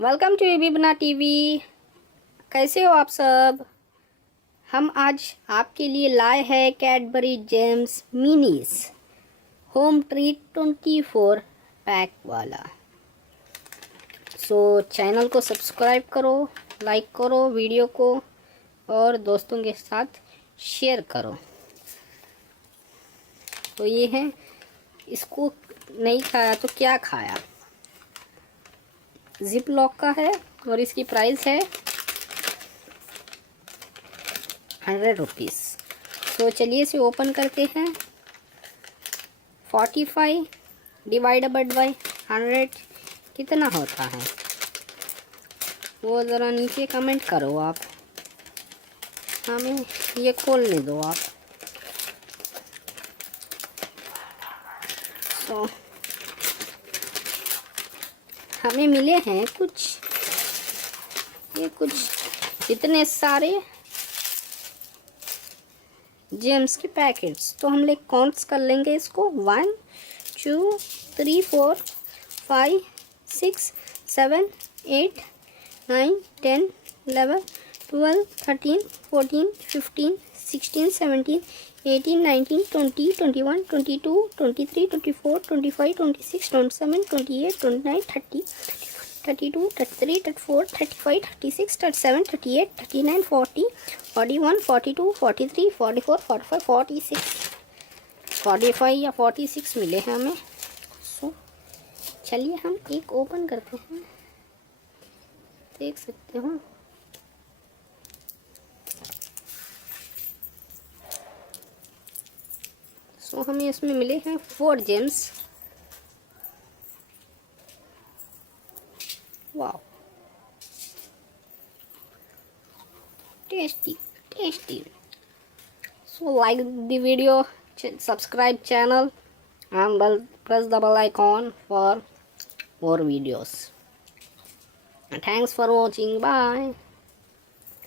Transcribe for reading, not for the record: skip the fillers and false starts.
Welcome to विबना TV. कैसे हो आप सब। हम आज आपके लिए लाए हैं Cadbury James minis home treat 24 pack वाला। चैनल को सब्सक्राइब करो, लाइक करो वीडियो को और दोस्तों के साथ शेयर करो। तो ये है, इसको नहीं खाया तो क्या खाया। जिप लॉक का है और इसकी प्राइस है 100 रुपीज़। तो चलिए इसे ओपन करते हैं। 45 डिवाइडेबल बाई 100 कितना होता है वो ज़रा नीचे कमेंट करो आप। हमें ये खोलने दो आप। तो हमें मिले हैं कुछ इतने सारे जेम्स के पैकेट्स। तो हम लोग काउंट्स कर लेंगे इसको। 1 2 3 4 5 6 7 8 9 10 11 12 13 14 15 16 17 18 19 20 21 22 23 24 25 26 27 28 29 30 32 33 34 35 36 37 38 39 40 41 42 43 44 45 46 45 या 46 मिले हैं हमें। चलिए हम एक ओपन करते हैं। देख सकते हो हमें इसमें मिले हैं 4 जेम्स। वाह, tasty. So like the video, subscribe channel and press the bell icon for more videos. And thanks for watching. Bye.